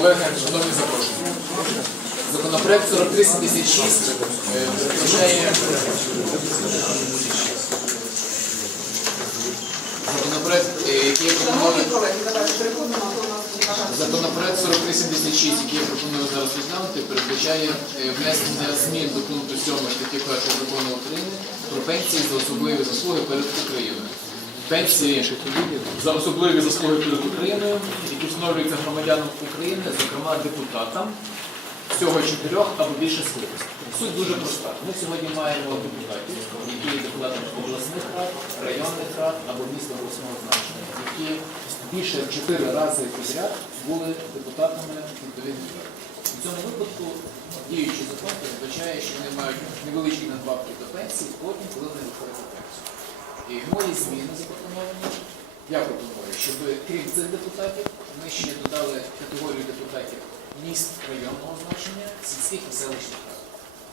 колеги, шановні запрошені. Законопроект 4376 е, законопроект, е, який я пропоную. Законопроект 4376, який я пропоную зараз розглянути, передбачає е, внесення змін до пункту 7 статті 1 закону України про пенсії за особливі заслуги перед Україною. Пенсії за особливі заслуги перед Україною, які встановлюються громадянам України, зокрема депутатам, всього чотирьох або більше скликів. Суть дуже проста. Ми сьогодні маємо депутатів, які є депутатами обласних рад, районних рад або міст обласного значення, які більше в чотири рази підряд були депутатами відповідних рад. У цьому випадку діючий закон передбачає, що вони мають невеличкі надбавки до пенсії потім, коли вони виходять пенсію. І мої зміни запропоновані. Я пропоную, щоб крім цих депутатів, ми ще додали категорію депутатів міст районного значення, сільських і селищних рад.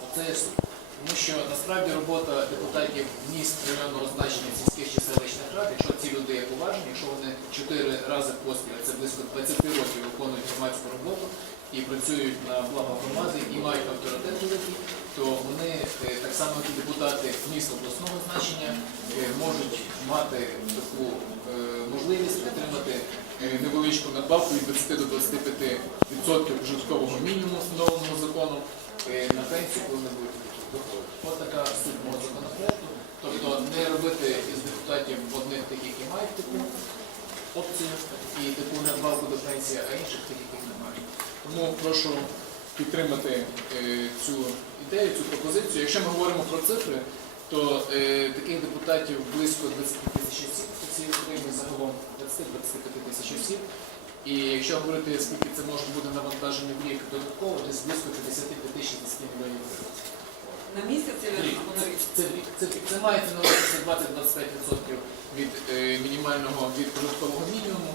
Оце є суть. Тому що насправді робота депутатів міст районного значення сільських чи селищних рад, якщо ці люди є поважні, якщо вони чотири рази поспіль, це близько 20 років виконують громадську роботу і працюють на благо громади і мають авторитет великий, то вони е, так само, як і депутати міст обласного значення, е, можуть мати таку е, можливість отримати невеличку надбавку від 20 до 25% прожиткового мінімуму, встановленого законом на пенсію, коли вони будуть виходити. Ось така суть мого законопроекту. Тобто не робити із депутатів одних тих, які мають таку опцію і таку надбавку до пенсії, а інших тих, яких немає. Тому прошу підтримати е, цю ідею, цю пропозицію. Якщо ми говоримо про цифри, то е, таких депутатів близько 20 тисяч осіб по цій Україні загалом 20-25 тисяч осіб. І якщо говорити, скільки це може бути навантаження в рік додатково, десь близько 55-60 мільйонів гривень. На місяць? Це. Це, це мається на увазі 20-25% від е, мінімального від прожиткового мінімуму.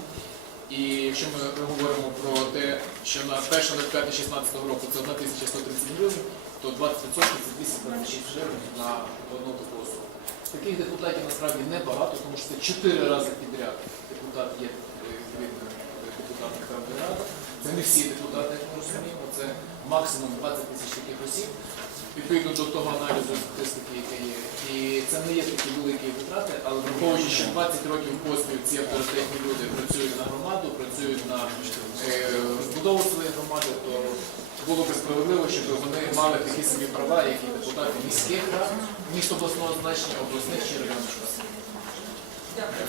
Якщо ми говоримо про те, що на 1.05.16 року це 1130 гривень, то 20% це 226 гривень на одну таку особу. Таких депутатів насправді небагато, тому що це 4 рази підряд депутат є е, відповідним е, депутатом Ради. Це не всі депутати, як ми розуміємо, це максимум 20 тисяч таких осіб відповідно до того аналізу статистики, яка є. І це не є такі великі витрати, але враховуючи, що 20 років поспіль ці авторитетні люди працюють на громаду, працюють на е, розбудову своєї громади, то було би справедливо, щоб вони мали такі самі права, як і депутати міських рад, міст обласного значення, обласних чи районних. Дякую.